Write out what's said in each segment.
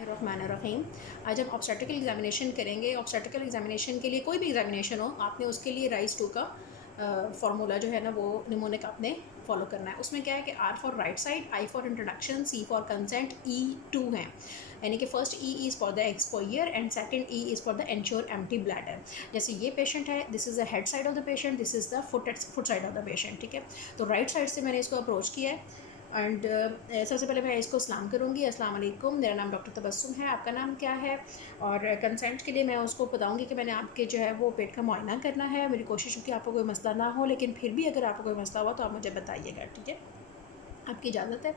रहीम। आज हम obstetrical examination करेंगे। ऑब्स्टेट्रिकल एग्जामिनेशन के लिए कोई भी एग्जामिनेशन हो, आपने उसके लिए राइस 2 का फार्मूला जो है ना वो निमोनिक आपने फॉलो करना है। उसमें क्या है कि R for right side, I for introduction, C for consent, E2 है, यानी कि first E is for the exposure and second E is for the ensure empty bladder. जैसे ये पेशेंट है, this is the head side of the patient, this is the foot side of the patient. ठीक है, तो right side से मैंने इसको approach किया है एंड सबसे पहले मैं इसको सलाम करूँगी। अस्सलाम वालेकुम, मेरा नाम डॉक्टर तबस्सुम है, आपका नाम क्या है? और कंसेंट के लिए मैं उसको बताऊँगी कि मैंने आपके जो है वो पेट का मुआयना करना है। मेरी कोशिश है कि आपको कोई मसला ना हो, लेकिन फिर भी अगर आपको कोई मसला हुआ तो आप मुझे बताइएगा, ठीक है? आपकी इजाज़त है।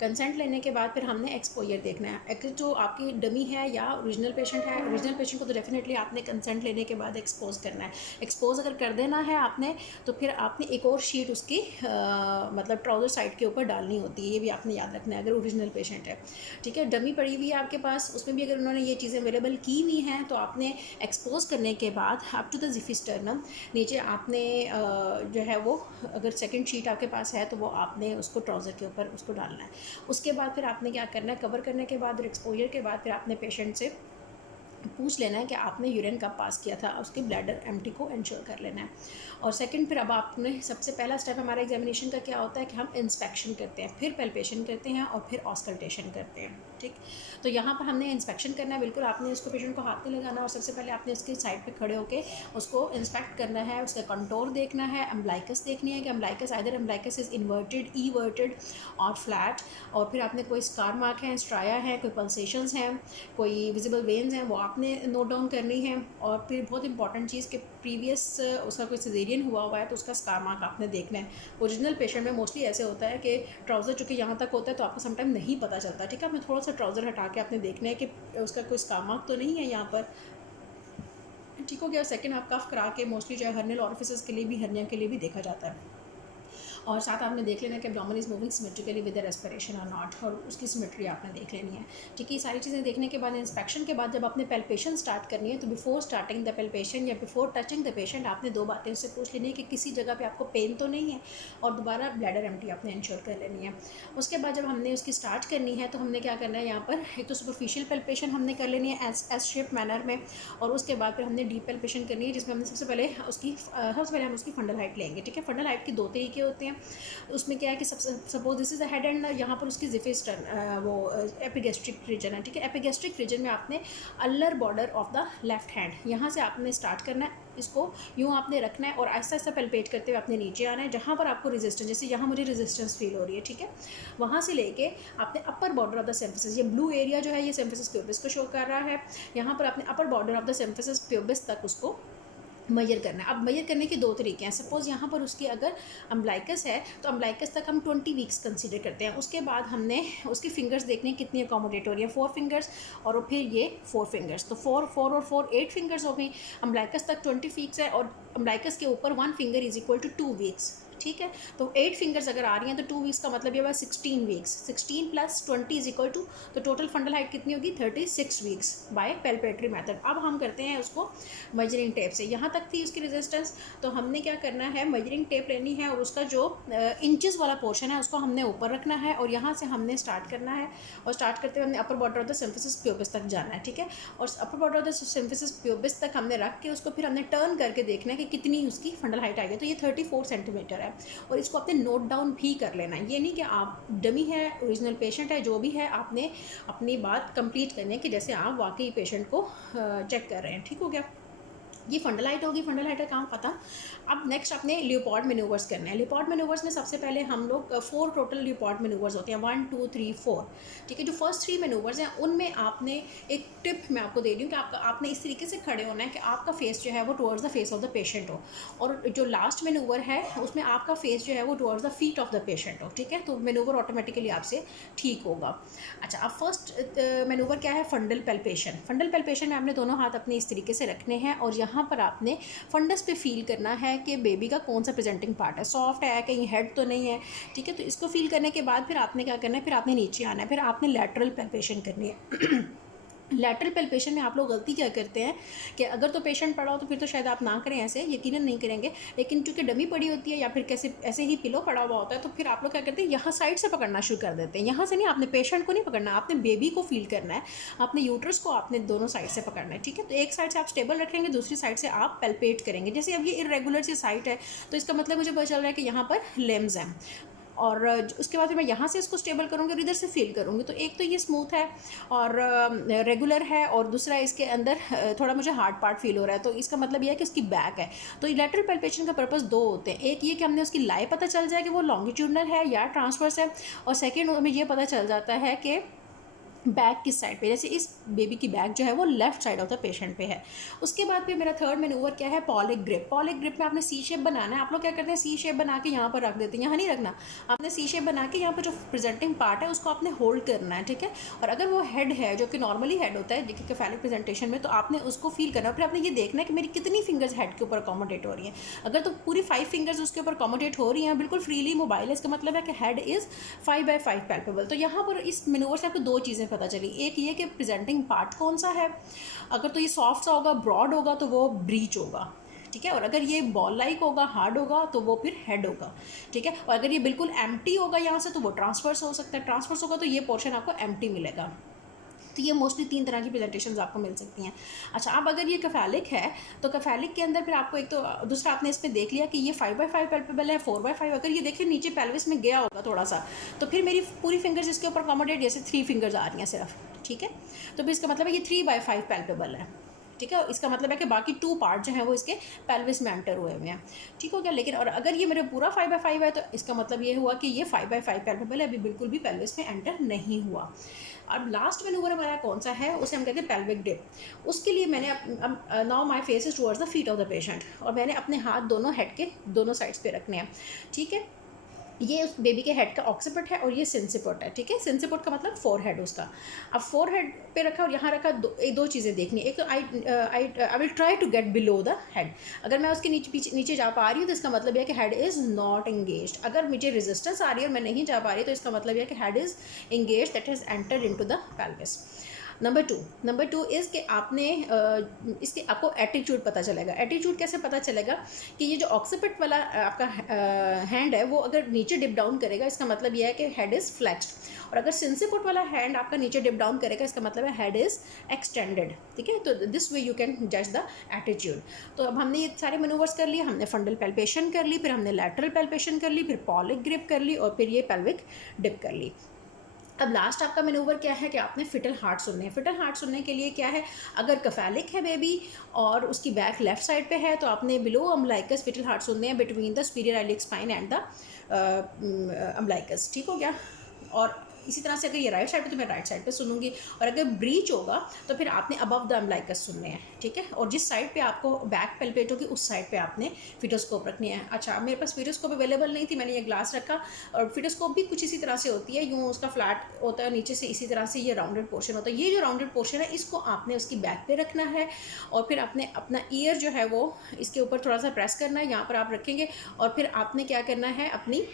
कंसेंट लेने के बाद फिर हमने एक्सपोजर देखना है। अगर जो आपकी डमी है या ओरिजिनल पेशेंट है, ओरिजिनल पेशेंट को तो डेफिनेटली आपने कंसेंट लेने के बाद एक्सपोज करना है। एक्सपोज अगर कर देना है आपने, तो फिर आपने एक और शीट उसकी मतलब ट्राउज़र साइड के ऊपर डालनी होती है। ये भी आपने याद रखना है अगर ओरिजिनल पेशेंट है, ठीक है। डमी पड़ी हुई है आपके पास, उसमें भी अगर उन्होंने ये चीज़ें अवेलेबल की हुई हैं तो आपने एक्सपोज करने के बाद अप टू द जिफिस्टर्नम नीचे आपने जो है वो, अगर सेकेंड शीट आपके पास है तो वो आपने उसको ट्राउज़र के ऊपर उसको डालना है। उसके बाद फिर आपने क्या करना है, कवर करने के बाद और एक्सपोजर के बाद फिर आपने पेशेंट से पूछ लेना है कि आपने यूरिन कब पास किया था, उसके ब्लैडर एम्प्टी को इंश्योर कर लेना है। और सेकंड, फिर अब आपने सबसे पहला स्टेप हमारा एग्जामिनेशन का क्या होता है कि हम इंस्पेक्शन करते हैं, फिर पैल्पेशन करते हैं और फिर ऑस्कल्टेशन करते हैं, ठीक। तो यहाँ पर हमने इंस्पेक्शन करना है, बिल्कुल आपने उसको पेशेंट को हाथ नहीं लगाना और सबसे पहले आपने उसकी साइड पर खड़े होकर उसको इंस्पेक्ट करना है, उसका कंटोर देखना है, एम्ब्लाइकस देखनी है कि umbilicus either umbilicus is inverted, everted और फ्लैट। और फिर आपने कोई स्कार मार्क है, स्ट्राया है, कोई पल्सेशंस हैं, कोई विजिबल वेन्स हैं, वो आपने नोट डाउन करनी है। और फिर बहुत इंपॉर्टेंट चीज़ कि प्रीवियस उसका कोई सिजेरियन हुआ है तो उसका स्कार मार्क आपने देखना है। ओरिजिनल पेशेंट में मोस्टली ऐसे होता है कि ट्राउज़र चूँकि यहाँ तक होता है तो आपको समटाइम नहीं पता चलता, ठीक है। आपने थोड़ा सा ट्राउज़र हटा के आपने देखना है कि उसका कोई स्कार मार्क तो नहीं है यहाँ पर, ठीक हो गया। सेकंड, आप कफ करा के मोस्टली जो है हर्नियल ऑरिफिसेस के लिए भी, हर्निया के लिए भी देखा जाता है। और साथ आपने देख लेना कि abdomen is moving symmetrically with the respiration और नॉट, और उसकी सिमेट्री आपने देख लेनी है, ठीक है। ये सारी चीज़ें देखने के बाद इंस्पेक्शन के बाद जब आपने पैल्पेशन स्टार्ट करनी है तो बिफोर स्टार्टिंग द पैल्पेशन या बिफोर टचिंग द पेशेंट आपने दो बातें उससे पूछ लेनी है कि किसी जगह पे आपको पेन तो नहीं है, और दोबारा ब्लैडर एम्प्टी आपने इंश्योर कर लेनी है। उसके बाद जब हमने उसकी स्टार्ट करनी है तो हमने क्या करना है, यहाँ पर एक तो सुपरफिशियल पैल्पेशन हमने कर लेनी है एस शेप मैनर में, और उसके बाद फिर हमने डीप पैल्पेशन करनी है जिसमें हमने सबसे पहले हम उसकी फंडल हाइट लेंगे, ठीक है। फंडल हाइट के दो तरीके होते हैं। उसमें क्या है कि suppose this is a head and यहाँ पर उसकी जिफिस्टर्न वो एपिगेस्ट्रिक रीजन है, ठीक है। एपिगेस्ट्रिक रीजन में आपने अल्लर border of the left hand, यहाँ से आपने स्टार्ट करना है, इसको यूँ आपने रखना है और आहिस्ता आहिस्ता पैल्पेट करते हुए आपने नीचे आना है जहाँ पर आपको रेजिस्टेंस, जैसे यहाँ मुझे रेजिस्टेंस फील हो रही है, ठीक है। वहाँ से लेके आपने upper border of the symphysis, ये ब्लू एरिया जो है ये सिम्फिसिस प्यूबिस को शो कर रहा है, यहाँ पर आपने upper border of the symphysis pubis तक उसको मेजर करना है। अब मेजर करने के दो तरीके हैं। सपोज़ यहाँ पर उसकी अगर अम्ब्लाइकस है तो अम्ब्लाइकस तक हम 20 वीक्स कंसीडर करते हैं। उसके बाद हमने उसकी फिंगर्स देखने कितनी अकोमोडेट हो रही है, 4 फिंगर्स और फिर ये 4 फिंगर्स, तो 4 और 4 8 फिंगर्स हो गई। अम्ब्लाइकस तक 20 वीक्स है और अम्ब्लाइकस के ऊपर 1 finger is equal to 2 weeks, ठीक है। तो 8 फिंगर्स अगर आ रही हैं तो 2 वीक्स का मतलब ये हुआ 16 वीक्स, 16 + 20 इज इक्वल टू, तो टोटल फंडल हाइट कितनी होगी 36 वीक्स बाय पैल्पेटरी मेथड। अब हम करते हैं उसको मेजरिंग टेप से। यहाँ तक थी उसकी रेजिस्टेंस, तो हमने क्या करना है, मेजरिंग टेप लेनी है और उसका जो इंचेस वाला पोर्शन है उसको हमने ऊपर रखना है और यहाँ से हमने स्टार्ट करना है, और स्टार्ट करते हुए हमने upper border of the symphysis pubis तक जाना है, ठीक है। और upper border of the symphysis pubis तक हमने रख के उसको फिर हमने टर्न करके देखना है कि कितनी उसकी फंडल हाइट आई है। तो ये 34 सेंटीमीटर है और इसको आपने नोट डाउन भी कर लेना है। ये नहीं कि आप डमी है, ओरिजिनल पेशेंट है, जो भी है आपने अपनी बात कंप्लीट करनी है कि जैसे आप वाकई पेशेंट को चेक कर रहे हैं, ठीक हो गया। ये फंडल हाइट होगी, फंडल हाइट का काम पता। अब नेक्स्ट अपने लियोपॉर्ड मैन्यूवर्स करने हैं। लियोपॉर्ड मैन्यूवर्स में सबसे पहले हम लोग 4 टोटल लियोपॉर्ड मैन्यूवर्स होते हैं, 1 2 3 4, ठीक है। जो फर्स्ट 3 मैन्यूवर्स हैं उनमें आपने एक टिप मैं आपको दे रही हूँ कि आपने इस तरीके से खड़े होना है कि आपका फेस जो है वो towards the face of the patient हो, और जो लास्ट मैन्यूवर है उसमें आपका फेस जो है वो towards the feet of the patient हो, ठीक है। तो मैन्यूवर ऑटोमेटिकली आपसे ठीक होगा। अच्छा, अब फर्स्ट मैन्यूवर क्या है, फंडल पैल्पेशन। फंडल पैल्पेशन में आपने दोनों हाथ अपने इस तरीके से रखने हैं और यहाँ पर आपने फंडस पे फील करना है कि बेबी का कौन सा प्रेजेंटिंग पार्ट है, सॉफ्ट है, कहीं हेड तो नहीं है, ठीक है। तो इसको फील करने के बाद फिर आपने क्या करना है, फिर आपने नीचे आना है, फिर आपने लैटरल पैल्पेशन करनी है। लैटरल पैल्पेशन में आप लोग गलती क्या करते हैं कि अगर तो पेशेंट पड़ा हो तो फिर तो शायद आप ना करें, ऐसे यकीनन नहीं करेंगे, लेकिन चूंकि डमी पड़ी होती है या फिर कैसे ऐसे ही पिलो पड़ा हुआ होता है तो फिर आप लोग क्या करते हैं, यहाँ साइड से पकड़ना शुरू कर देते हैं। यहाँ से नहीं, आपने पेशेंट को नहीं पकड़ना, आपने बेबी को फील करना है, आपने यूट्रस को आपने दोनों साइड से पकड़ना है, ठीक है। तो एक साइड से आप स्टेबल रखेंगे, दूसरी साइड से आप पैल्पेट करेंगे। जैसे अब ये इरेगुलर सी साइट है तो इसका मतलब मुझे पता चल रहा है कि यहाँ पर लेम्स हैं, और उसके बाद फिर मैं यहाँ से इसको स्टेबल करूँगी और इधर से फील करूँगी। तो एक तो ये स्मूथ है और रेगुलर है, और दूसरा इसके अंदर थोड़ा मुझे हार्ड पार्ट फील हो रहा है, तो इसका मतलब ये है कि उसकी बैक है। तो लैटरल पैल्पेशन का पर्पस दो होते हैं, एक ये कि हमने उसकी लाई पता चल जाए कि वो लॉन्गिट्यूडनल है या ट्रांसवर्स है, और सेकेंड हमें ये पता चल जाता है कि बैक किस साइड पे, जैसे इस बेबी की बैक जो है वो left side of the patient पे है। उसके बाद फिर मेरा थर्ड मैनूवर क्या है, पॉलिक ग्रिप। पॉलिक ग्रिप में आपने सी शेप बनाना है। आप लोग क्या करते हैं, सी शेप बना के यहाँ पर रख देते हैं, यहाँ नहीं रखना, आपने सी शेप बना के यहाँ पर जो प्रेजेंटिंग पार्ट है उसको आपने होल्ड करना है, ठीक है। और अगर वो हेड है जो कि नॉर्मली हेड होता है देखिए कैफेलिक प्रेजेंटेशन में, तो आपने उसको फील करना है। फिर आपने ये देखना है कि मेरी कितनी फिंगर्स हेड के ऊपर अकोमोडेट हो रही हैं। अगर तो पूरी 5 फिंगर्स उसके ऊपर अकोमोडेट हो रही हैं, बिल्कुल फ्रीली मोबाइल है, इसका मतलब है कि हेड इज़ 5/5 पैल्पेबल। तो यहाँ पर इस मैनूवर से आपको दो चीज़ें पता चली, एक ये कि प्रेजेंटिंग पार्ट कौन सा है, अगर तो ये सॉफ्ट सा होगा, ब्रॉड होगा तो वो ब्रीच होगा, ठीक है, और अगर ये बॉल लाइक होगा, हार्ड होगा तो वो फिर हेड होगा, ठीक है। और अगर ये बिल्कुल एम्प्टी होगा यहाँ से तो वो ट्रांसफर्स हो सकता है, ट्रांसफर्स होगा तो ये पोर्शन आपको एम्प्टी मिलेगा। तो ये मोस्टली 3 तरह की प्रेजेंटेशंस आपको मिल सकती हैं। अच्छा, अब अगर ये कैफेलिक है तो कैफेलिक के अंदर फिर आपको एक तो दूसरा आपने इसमें देख लिया कि ये 5/5 पैल्पेबल है, 4/5। अगर ये देखिए नीचे पेल्विस में गया होगा थोड़ा सा, तो फिर मेरी पूरी फिंगर्स इसके ऊपर अकोमोडेट, जैसे 3 फिंगर्स आ रही हैं सिर्फ, ठीक है। तो फिर इसका मतलब है ये 3/5 पैल्पेबल है, ठीक है। इसका मतलब है कि बाकी 2 पार्ट जो हैं वो इसके पेल्विस में एंटर हुए हुए हैं, ठीक हो गया। लेकिन और अगर ये मेरे पूरा 5/5 है तो इसका मतलब ये हुआ कि ये 5/5 पैल्पेबल है, अभी बिल्कुल भी पेल्विस में एंटर नहीं हुआ। अब लास्ट मैनूवर हमारा कौन सा है, उसे हम कहते हैं पेल्विक डिप। उसके लिए मैंने now my face is towards the feet of the patient, और मैंने अपने हाथ दोनों हेड के दोनों साइड्स पे रखने हैं, ठीक है। ये उस बेबी के हेड का ऑक्सीपिट है और ये सिंसिपिट है, ठीक है। सिंसिपिट का मतलब फोरहेड उसका। अब फोरहेड पे रखा और यहाँ रखा, दो चीज़ें देखनी है। एक तो I will try to get below the head. अगर मैं उसके नीचे जा पा रही हूँ तो इसका मतलब है कि हेड इज़ नॉट एंगेज्ड। अगर मुझे रेजिस्टेंस आ रही है और मैं नहीं जा पा रही तो इसका मतलब है कि head is engaged, that has entered into the pelvis. Number two is कि आपने इसके आपको एटीट्यूड पता चलेगा। एटीट्यूड कैसे पता चलेगा कि ये जो ऑक्सीपिट वाला आपका हैंड है वो अगर नीचे डिप डाउन करेगा, इसका मतलब ये है कि हेड इज़ फ्लेक्स्ड, और अगर सिंसिपिट वाला हैंड आपका नीचे डिप डाउन करेगा, इसका मतलब है हेड इज़ एक्सटेंडेड, ठीक है। तो दिस वे यू कैन जज द एटीट्यूड। तो अब हमने ये सारे मैनूवर्स कर लिए, हमने फंडल पैल्पेशन कर ली, फिर हमने लैटरल पैल्पेशन कर ली, फिर पॉलिक ग्रिप कर ली, और फिर ये पेल्विक डिप कर ली। अब लास्ट आपका मैनूवर क्या है कि आपने फिटल हार्ट सुनने हैं। फिटल हार्ट सुनने के लिए क्या है, अगर कैफेलिक है बेबी और उसकी बैक लेफ्ट साइड पे है तो आपने बिलो अम्बलाइकस फिटल हार्ट सुनने हैं, between the superior iliac spine and the umbilicus, ठीक हो गया। और इसी तरह से अगर ये राइट साइड पे तो मैं राइट साइड पे सुनूंगी, और अगर ब्रीच होगा तो फिर आपने अबव द अम्बलाइकस सुनने हैं, ठीक है। और जिस साइड पे आपको बैक पेल्पेट होगी उस साइड पे आपने फिटोस्कोप रखनी है। अच्छा, मेरे पास फिटोस्कोप अवेलेबल नहीं थी, मैंने ये ग्लास रखा, और फिटोस्कोप भी कुछ इसी तरह से होती है, यूँ उसका फ्लैट होता है, नीचे से इसी तरह से ये राउंडेड पोर्शन होता है। ये जो राउंडेड पोर्शन है इसको आपने उसकी बैक पे रखना है, और फिर आपने अपना ईयर जो है वो इसके ऊपर थोड़ा सा प्रेस करना है, यहाँ पर आप रखेंगे, और फिर आपने क्या करना है, अपनी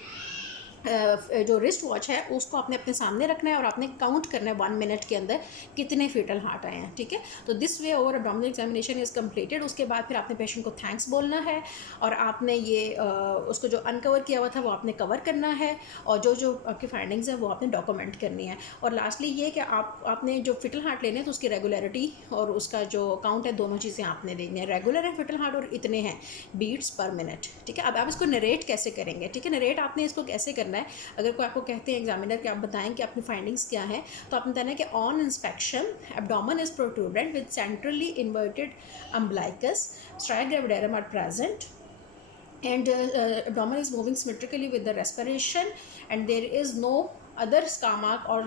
जो रिस्ट वॉच है उसको आपने अपने सामने रखना है, और आपने काउंट करना है 1 मिनट के अंदर कितने फिटल हार्ट आए हैं, ठीक है। तो this way over abdominal examination is completed. उसके बाद फिर आपने पेशेंट को थैंक्स बोलना है, और आपने ये उसको जो अनकवर किया हुआ था वो आपने कवर करना है, और जो आपकी फाइंडिंग्स हैं वो आपने डॉक्यूमेंट करनी है। और लास्टली ये कि आपने जो फिटल हार्ट लेने हैं तो उसकी रेगुलरिटी और उसका जो काउंट है दोनों चीज़ें आपने देखनी है। रेगुलर है फिटल हार्ट और इतने हैं बीट्स पर मिनट, ठीक है। अब आप इसको नरेट कैसे करेंगे, ठीक है। नरेट आपने इसको कैसे करना है, अगर कोई आपको कहते हैं एग्जामिनर कि आप बताएं कि अपनी फाइंडिंग्स क्या हैं, तो आपने बताना है कि on inspection abdomen is protuberant with centrally inverted umbilicus, striatum gravidarum are present, and abdomen is moving symmetrically with the respiration, and there is no other scar mark or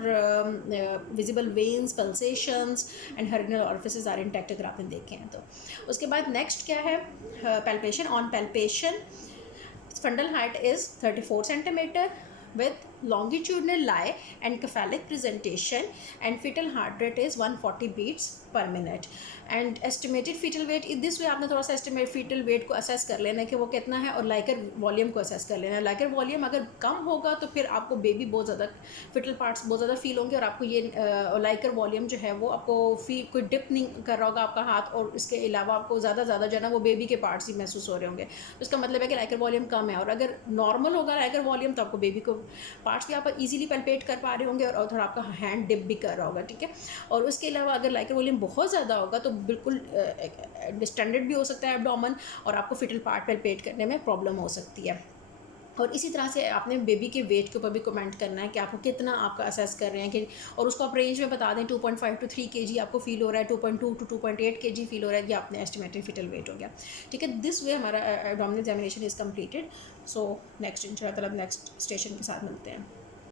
visible veins, pulsations and hernial orifices are intact, अगर आपने देखे हैं तो। उसके बाद next क्या है, palpation. On palpation, fundal height is 34 centimeter with longitudinal lie and cephalic presentation, and fetal heart rate is 140 beats per minute, and estimated fetal weight in this way आपने थोड़ा सा estimate fetal weight को assess कर लेना है कि वो कितना है, और लाइकर वॉल्यूम को assess कर लेना है। लाइकर वॉल्यूम अगर कम होगा तो फिर आपको बेबी बहुत ज़्यादा fetal parts बहुत ज़्यादा फील होंगे, और आपको ये लाइकर वॉल्यूम जो है वो आपको कोई डिप नहीं कर रहा होगा आपका हाथ, और इसके अलावा आपको ज़्यादा जो है ना वो बेबी के पार्ट्स ही महसूस हो रहे होंगे। तो इसका मतलब है कि लाइकर वॉल्यूम कम है, और अगर नॉर्मल होगा लाइकर वॉल्यूम तो आपको बेबी को पार्ट्स भी आप इजीली पैल्पेट कर पा रहे होंगे, और थोड़ा आपका हैंड डिप भी कर रहा होगा, ठीक है। और उसके अलावा अगर लाइकर वॉल्यूम बहुत ज़्यादा होगा तो बिल्कुल डिस्टेंडेड भी हो सकता है एब्डोमेन, और आपको फिटल पार्ट पैल्पेट करने में प्रॉब्लम हो सकती है। और इसी तरह से आपने बेबी के वेट के ऊपर भी कमेंट करना है कि आपको कितना आपका असेस कर रहे हैं कि, और उसको आप रेंज में बता दें 2.5 to 3 kg आपको फील हो रहा है, 2.2 to 2.8 kg फील हो रहा है, ये आपने एस्टिमेटेड फिटल वेट हो गया, ठीक है। दिस वे हमारा abdominal examination is completed. So next इंशाल्लाह नेक्स्ट स्टेशन के साथ मिलते हैं।